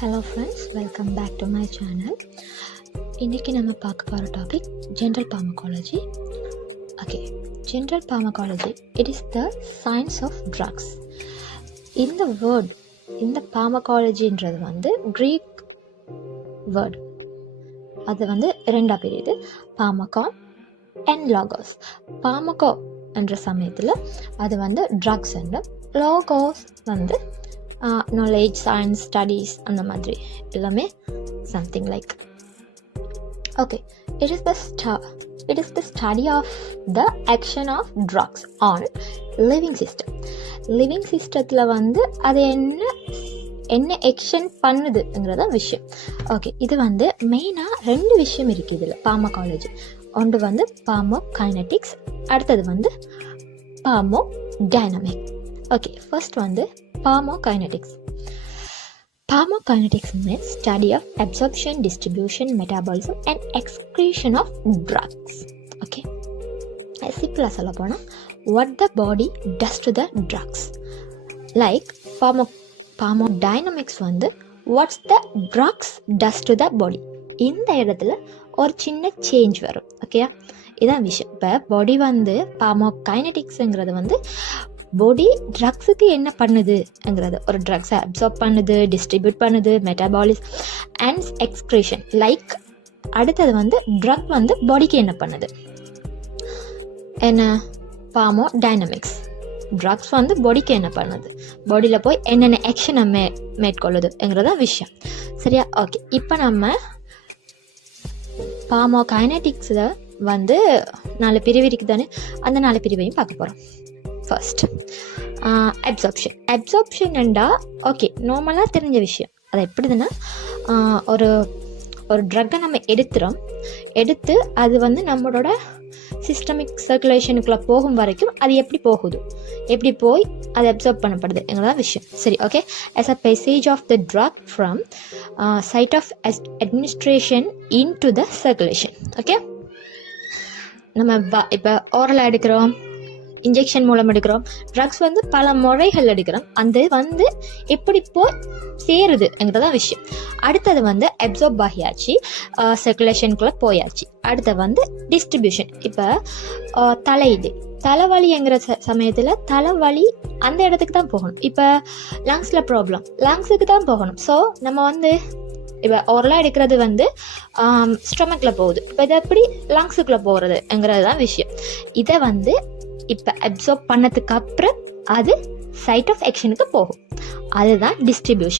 Hello friends, welcome back to my channel. இன்னைக்கு நம்ம பார்க்க போகிற topic general pharmacology. Okay, general pharmacology, it is the science of drugs. இந்த word, இந்த pharmacologyன்றது வந்து Greek word. அது வந்து ரெண்டா பிரியுது, pharmakon and logos. pharmaco என்ற சமயத்தில் அது வந்து ட்ரக்ஸ் அண்ட் logos வந்து knowledge, science, studies அந்த மாதிரி எல்லாமே something like. Okay, it is the study of the action of drugs on living system. living systemத்தில் வந்து அது என்ன ஆக்ஷன் பண்ணுதுங்கிறத விஷயம். ஓகே, இது வந்து மெயினாக ரெண்டு விஷயம் இருக்குது இதில் பார்மகாலஜி. ஒன்று வந்து பார்மோகைனடிக்ஸ், அடுத்தது வந்து பார்மோடைனமிக். ஓகே, ஃபர்ஸ்ட் வந்து Pharmacokinetics. Pharmacokinetics means study of absorption, distribution, metabolism and excretion of drugs. Okay. Simple சொல்ல போனா what the body does to the drugs. Like Pharmodynamics வந்து what's the drugs does to the body. இந்த இடத்துல ஒரு சின்ன change வரும். ஓகேயா, இதான் விஷயம். இப்போ பாடி வந்து Pharmacokineticsங்கிறது வந்து பாடி ட்ரக்ஸுக்கு என்ன பண்ணுதுங்கிறது, ஒரு ட்ரக்ஸை அப்சார்ப் பண்ணுது, டிஸ்ட்ரிபியூட் பண்ணுது, மெட்டாபாலிஸ் அண்ட் எக்ஸ்க்ரீஷன். லைக் அடுத்தது வந்து ட்ரக் வந்து பாடிக்கு என்ன பண்ணுது, என்ன பார்மோடைனமிக்ஸ். ட்ரக்ஸ் வந்து பாடிக்கு என்ன பண்ணுது, பாடியில் போய் என்னென்ன ஆக்ஷனை மேற்கொள்ளுதுங்கிறத விஷயம். சரியா? ஓகே, இப்போ நம்ம பார்மோகைனடிக்ஸில் வந்து 4 பிரிவு இருக்குது தானே, அந்த 4 பிரிவையும் பார்க்க போகிறோம். ஃபர்ஸ்ட் அப்சார்ப்ஷன் என்றா ஓகே நார்மலாக தெரிஞ்ச விஷயம். அது எப்படிதுன்னா, ஒரு ட்ரக்கை நம்ம எடுத்து அது வந்து நம்மளோட சிஸ்டமிக் சர்க்குலேஷனுக்குள்ளே போகும் வரைக்கும் அது எப்படி போய் அது அப்சார்ப் பண்ணப்படுதுங்கிறதா விஷயம். சரி, okay. as a passage of the drug from site of administration into the circulation. Okay, நம்ம இப்போ ஓரலாக எடுக்கிறோம், இன்ஜெக்ஷன் மூலம் எடுக்கிறோம், ட்ரக்ஸ் வந்து பல முறைகள் எடுக்கிறோம். அந்த வந்து எப்படி போய் சேருதுங்கிறதான் விஷயம். அடுத்தது வந்து அப்சார்ப் ஆகியாச்சு, சர்க்குலேஷனுக்குள்ளே போயாச்சு. அடுத்தது வந்து டிஸ்ட்ரிபியூஷன். இப்போ தலைவலிங்கிற சமயத்தில் தலைவலி அந்த இடத்துக்கு தான் போகணும். இப்போ லங்ஸில் ப்ராப்ளம், லங்ஸுக்கு தான் போகணும். ஸோ நம்ம வந்து இப்போ ஓரலாக எடுக்கிறது வந்து ஸ்டொமக்கில் போகுது. இப்போ இதை எப்படி லங்ஸுக்குள்ளே போகிறதுங்கிறது தான் விஷயம். இதை வந்து இப்போ அப்சார்ப் பண்ணதுக்கு அப்புறம் அது சைட் ஆஃப் ஆக்ஷனுக்கு போகும். அதுதான் டிஸ்ட்ரிபியூஷன்.